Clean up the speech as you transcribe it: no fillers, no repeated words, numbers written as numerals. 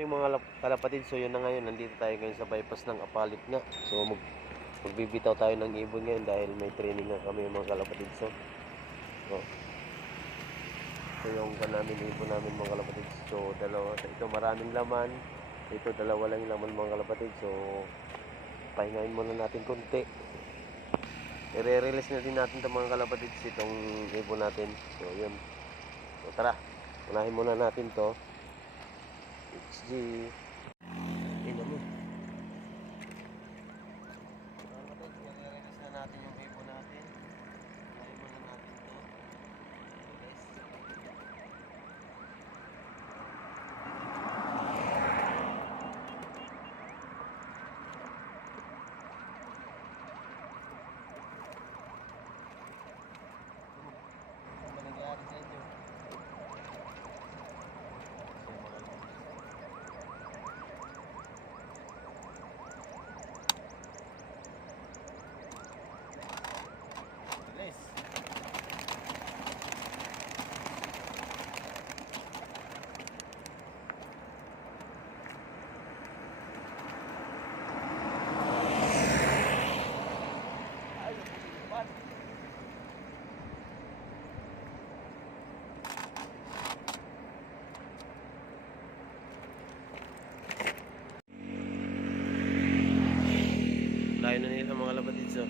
morning mga kalapatid. So yun na ngayon, nandito tayo ngayon sa bypass ng Apalit nga. So magbibitaw tayo ng ibon ngayon dahil may training nga kami mga kalapatid. So ito yung namin ibon namin mga kalapatid. So dalawa, ito maraming laman. Ito dalawa lang yung laman mga kalapatid. So pahingain muna natin konti. I-release na din natin itong mga kalapatid itong ibon natin. So yun. So tara, unahin muna natin to. HG. Tingnan mo. I-release na natin yung ibon natin. Unahin muna natin to. Layo na nila mga kalapatid. So